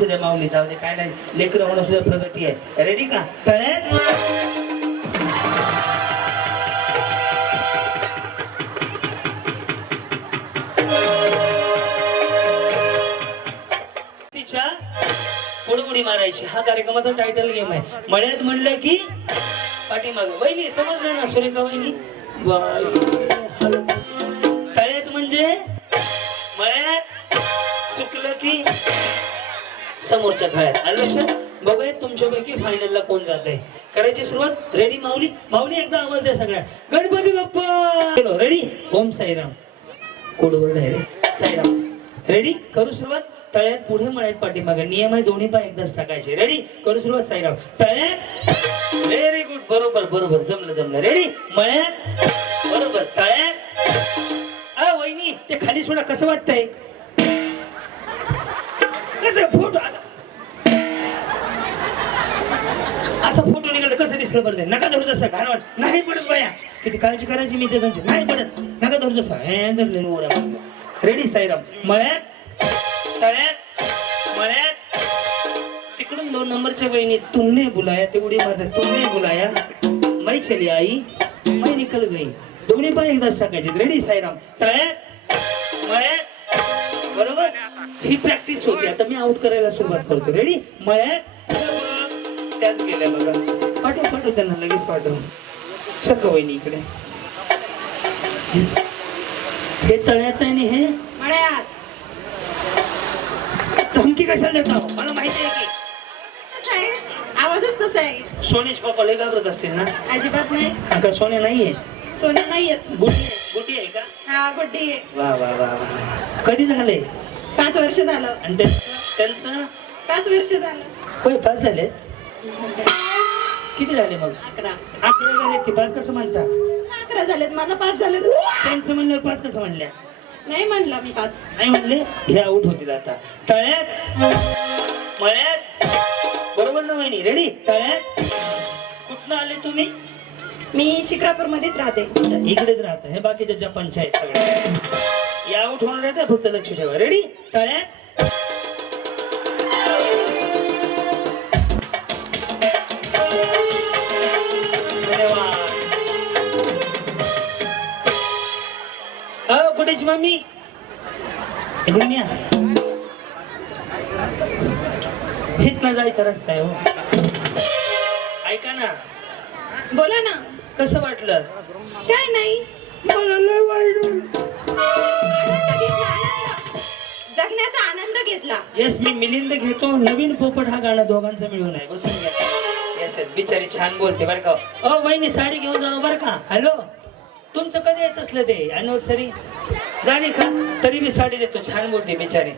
असू द्या माऊली, जाऊ दे, काय नाही, लेकरं म्हणून सुद्धा प्रगती आहे. रेडी का? तळ्यात उडी मारायची. हा कार्यक्रमाचा टायटल गेम आहे. मळ्यात म्हणलं की पाठीमाग. वहिनी समजलं ना सुरेखा वहिनी? तळ्यात म्हणजे मळ्यात, सुकलं की समोरच्या खळ्यात. आलं लक्षात? बघूया तुमच्यापैकी फायनलला कोण जात आहे. करायची सुरुवात. रेडी माऊली? माऊली एकदा आवाज द्या सगळ्या. गणपती बाप्पा. रेडी? ओम साईराम. कोडवर्ड आहे रे साईराम. रेडी? करू सुरुवात. तळ्यात पुढे मळ्यात पाठीमागे. नियम आहे दोन्ही पाय एकदाच टाकायचे. रेडी? करू सुरुवात. साईराम. तळ्यात. Very good. बरोबर बरोबर. जमलं जमलं. रेडी? मळ्यात. बरोबर. तळ्यात. वहिनी ते खाली सोडा. कसं वाटतंय? कसं फोटो असा फोटो निघाला कसं दिसलं बरं? नका धरू तसं. घाण वाट नाही पडत बाया. किती काळजी करायची मी ते त्यांची. नाही पडत. नका धरू तसं. हे धरले ओढ्या. रेडी? साईराम. मळ्यात, तळ्यात, मळ्यात. तिकडून 2 नंबरच्या बहिणी तुमने बुलाया. ते उडी मारतात. तुमने बुलाया मै चली आई मै निकल गई. दोन्ही पाय एकदाच टाकायचे. रेडी? साईराम. तळ्यात, मळ्यात. बरोबर. ही प्रॅक्टिस होती. आता मी आउट करायला सुरुवात करतो. रेडी? मळ्यात. त्याच गेल्या बघा. पाठव त्यांना लगेच पाठव. सक वहिनी इकडे. हे तळ्यात आहे आणि हे मळ्यात. धमकी कशाला देता? मला माहिती आहे की कसं आहे? आवाजच तसा आहे. सोनेश पप्पा लय घाबरत असतील ना? अजिबात नाही. का सोने नाहीये? सोने नाहीये. गुटी आहे का? हा गुड्डी आहे. वा वा वा वा. कधी झाले? 5 वर्ष झालं. आणि त्यांचं 5 वर्ष झालं. होय 5 झाले. किती झाले मग? 11. 11 झालेत की 5 कसं म्हणता? 11 झालेत. मला 5 झालेत. त्यांचं म्हणल्यावर 5 कसं म्हणल्या? नाही म्हणलं मी 5. नाही म्हणले. हे आउट होतील आता. तळ्यात, मळ्यात. बरोबर ना वहिनी? रेडी? तळ्यात. कुठनं आले तुम्ही? मी शिक्रापूर मध्येच राहते. इकडेच राहत. हे बाकीच्या ज्या पंचायत सगळ्या या आउट होणार आहेत. फक्त लक्ष ठेवा. रेडी? तळ्यात. कुठेची मम्मी? इकडून या. हितनं जायचा रस्ता आहे. हो ऐका ना. बोला ना. कसं वाटलं? काय नाही. मला लय वाईट आनंद घेतला. आनंद. जगण्याचा आनंद घेतला. येस मी मिलिंद घेतो. नवीन पोपट हा गाणं दोघांचं मिळून आहे. बसून घ्या. Yes yes. बिचारी छान बोलते बरं का. वहिनी साडी घेऊन जाऊ बरं का. हॅलो तुमचं कधी येत असलं ते अॅनिव्हर्सरी झाली का? तरी मी साडी देतो. छान बोलते बिचारी.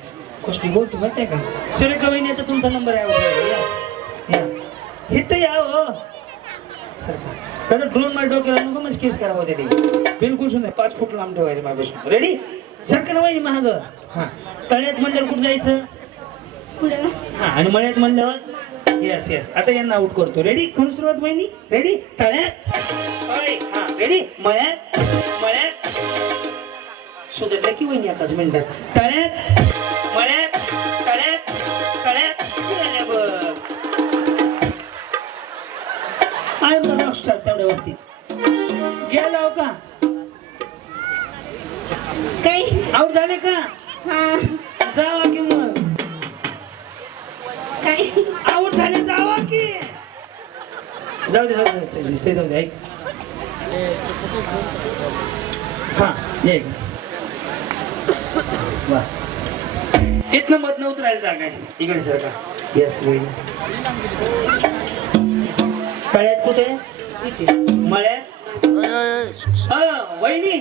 गोष्टी बोलतो माहिती आहे का? सुरेखा वहिनी आता तुमचा नंबर आहे. इथं या हो सर. दादा ड्रोन माझ्या डोक्याला नको मग केस करावं होते ते. बिलकुल सुद्धा 5 फूट लांब ठेवायचं माझ्यापासून. रेडी? सारखं ना वहिनी महाग. हां. तळ्यात म्हणल्यावर कुठं जायचं? पुढे. हां. आणि मळ्यात म्हणल्यावर येस येस. आता यांना आउट करतो. रेडी? करून सुरुवात वहिनी? रेडी? तळ्यात. हां. रेडी? मळ्यात, मळ्यात. सुधारलं की वहिनी एकाच मिनिटात. तळ्यात, मळ्यात, तळ्यात, तळ्यात. I am the Rockstar. तेवढ्या वरती गेला हो का? काय आउट झाले का? हा. जावा की मग. काय आउट झाले जावा की. जाऊ दे जाऊ दे. ऐक. हा ये. वा. इथनं मत नव्हतं राहायला जागा आहे. इकडे सर का? येस वहिनी. तळ्यात कुठे? मळ्यात. वहिनी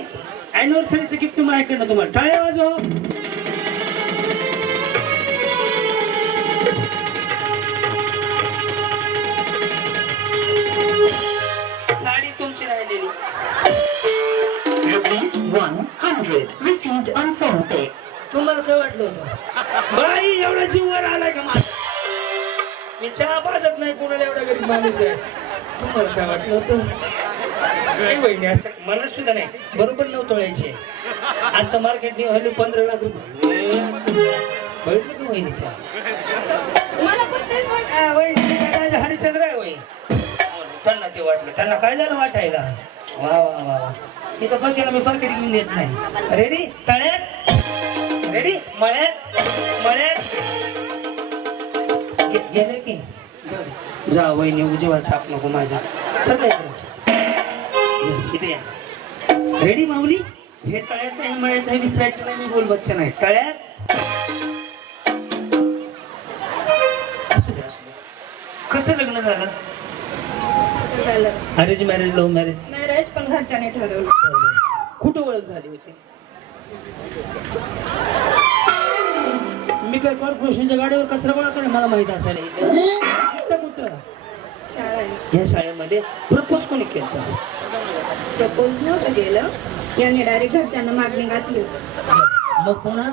अॅनिव्हर्सरीचं गिफ्ट माझ्याकडनं तुम्हाला. टाळ्या वाजव. साडी तुमची राहिलेली. ₹100 received on PhonePe. तुम्हाला काय वाटलं होतं? बाई एवढा जीव वर आलाय का माझा? मी चहा पाजत नाही कोणाला. एवढा गरीब माणूस आहे. तुम्हाला काय वाटलं होतं? काही वहिनी असं मला सुद्धा नाही. बरोबर 9 तोळ्याचे. आज मार्केट व्हॅल्यू 15 लाख रुपये. बघितलं का वहिनी त्या मला पण तेच वाटतं. वहिनी हरिश्चंद्र आहे वही त्यांना ते वाटलं त्यांना काय झालं वाटायला वा वा वा वा इथं पण केलं मी पाकिट घेऊन देत नाही रेडी तळ्यात रेडी मळ्यात मळ्यात गेले की जाऊ दे. जा वहिनी उजेवर ताप नको माझ्या सर काय यस इथे या रेडी माऊली हे तळ्यात आहे मळ्यात आहे विसरायचं नाही मी बोल बच्चन आहे तळ्यात असू दे असू दे कसं लग्न झालं असं झालं. Arrange marriage love marriage marriage पण घरच्याने ठरवलं. कुठं ओळख झाली होती मी काय कॉर्पोरेशनच्या गाडीवर कचरा गोळा करे मला माहित असायला इथं कुठं शाळा आहे. या शाळेमध्ये प्रपोज कोणी केलं प्रपोज नव्हतं केलं. यांनी डायरेक्ट घरच्यांना मागणी घातली होती. मग पुन्हा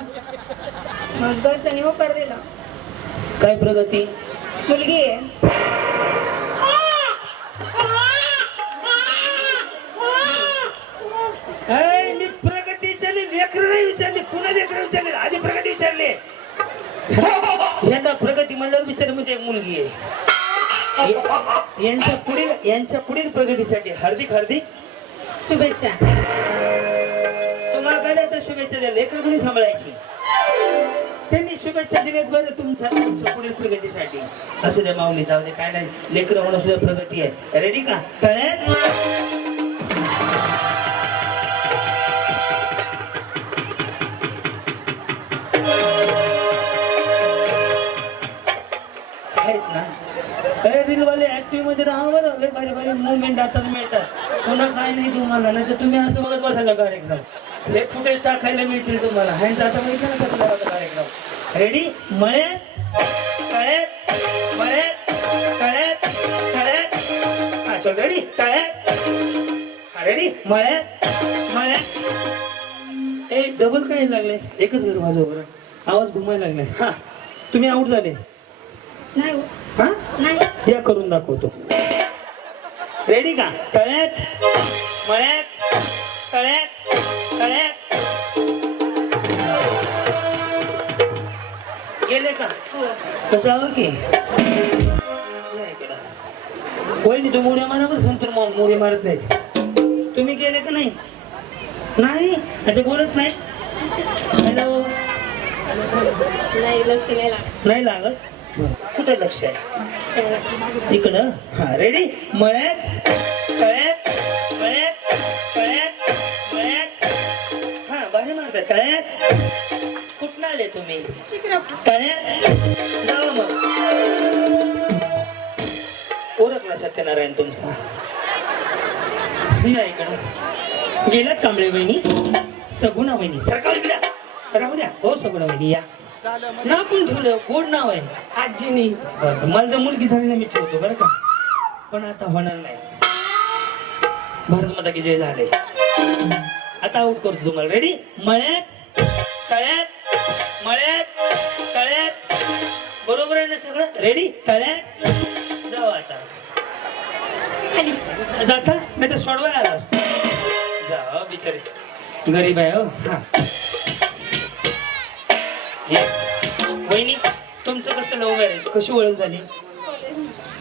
मग घरच्यांनी होकार दिला. काय प्रगती मुलगी आहे. मी प्रगती विचारली लेकर नाही विचारली पुन्हा लेकर विचारले आधी प्रगती विचारली यंदा प्रगती म्हणल्यावर विचारलं म्हणजे एक मुलगी आहे यांच्या पुढील प्रगतीसाठी हार्दिक हार्दिक शुभेच्छा. तुम्हाला काय द्यायचं शुभेच्छा द्या लेकर कोणी सांभाळायची त्यांनी शुभेच्छा दिल्यात बरं तुमच्या पुढील प्रगतीसाठी असू द्या माऊली जाऊ दे काय नाही लेकर होणं सुद्धा प्रगती आहे रेडी का तळ्यात आहेत ना रीलवाले ऍक्टिव्ह मध्ये राहा बरं लय भारी भारी मुवमेंट आताच मिळतात पुन्हा काय नाही तुम्हाला नाही तर तुम्ही असं बघत बसायचा कार्यक्रम हे फुटेज टाकायला मिळतील तुम्हाला ह्यांचा आता माहिती ना कसं लावायचा कार्यक्रम रेडी मळ्यात तळ्यात मळ्यात तळ्यात तळ्यात हा चल रेडी तळ्यात हा रेडी मळ्यात मळ्यात एक डबल काय लागले एकच घर वाजव बरं आवाज घुमायला लागलाय हा तुम्ही आउट झाले नाही हो. हा नाही. या करून दाखवतो रेडी का तळ्यात मळ्यात तळ्यात तळ्यात गेले का हो. कसं हवं की वहिनी तुम्ही उड्या मारा बरं संतूर उडी मारत नाही तुम्ही गेले का नाही नाही अच्छा बोलत नाही हॅलो नाही लक्ष नाही लागत. नाही लागत कुठं लक्ष आहे इकडं हा रेडी मळ्यात तळ्यात मळ्यात तळ्यात मळ्यात हा भारी मारताय तळ्यात कुठनं आले तुम्ही शिक्रापूर. तळ्यात जावा मग ओळखला सत्यनारायण तुमचा या इकडं गेलात कांबळे वहिनी सगुणा वहिनी सरकार राहू द्या हो सगुणा वहिनी या नाव कोण ठेवलं गोड नाव आहे आजीनी. बरं मला जर मुलगी झाली ना मी ठेवतो बरं का पण आता होणार नाही भारत माता की जय झाले आता आउट करतो तुम्हाला रेडी मळ्यात तळ्यात मळ्यात तळ्यात बरोबर आहे ना सगळं रेडी तळ्यात जाऊ आता खाली. जाता मी तर सोडवायला आलो असतो जा बिचारे गरीब आहे हो हा येस वहिनी तुमचं कसं लव्ह मॅरेज कशी ओळख झाली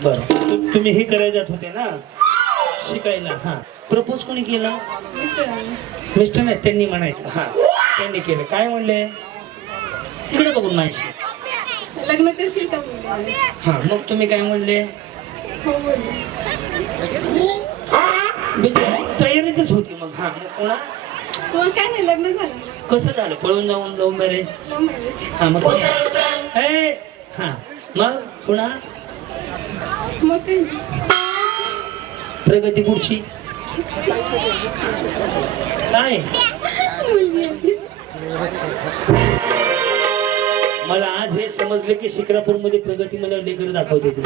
बरं तुम्ही हे करायला जात होते ना शिकायला हा प्रपोज कोणी केला मिस्टरांनी. मिस्टर नाही त्यांनी म्हणायचं हा त्यांनी केलं काय म्हणले इकडे बघून माझी लग्न करशील का बोलले. हा मग तुम्ही काय म्हणले हो बोलले. बिचारी तयारीतच होती मग हा मग कोणा मग काय नाही लग्न झालं. कसं झालं पळून जाऊन लव्ह मॅरेज लव्ह मॅरेज. हा मग ए, हा मग पुन्हा मग काय नाही. प्रगती पुढची काय मुलगी आहे. मला आज हे समजले की शिक्रापूरमध्ये प्रगती मला लेकर दाखवते ती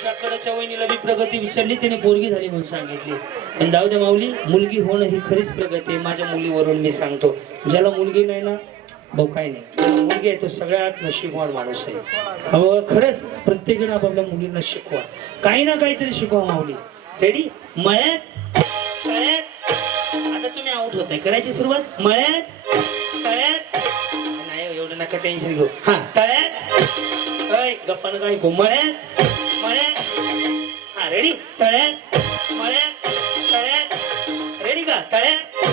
काकडाच्या वहिनीला मी प्रगती विचारली त्याने पोरगी झाली म्हणून सांगितली पण जाऊ दे माऊली मुलगी होणं ही खरीच प्रगती आहे माझ्या मुलीवरून मी सांगतो ज्याला मुलगी नाही ना भाऊ काय नाही ज्याला मुलगी आहे तो सगळ्यात नशीबवान माणूस आहे हो खरंच प्रत्येकाने आपापल्या मुलींना शिकवा काही ना काहीतरी शिकवा माऊली रेडी मळ्यात तळ्यात आता तुम्ही आउट होताय करायची सुरुवात मळ्यात तळ्यात नाही एवढं नका नका टेन्शन घेऊ हा तळ्यात अय गप्पानं काय गो मळ्यात हा रेडी तळ्यात मळ्यात तळ्यात रेडी का तळ्यात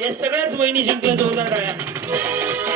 हे सगळ्याच वहिनी जिंकल्या जोरदार टाळ्या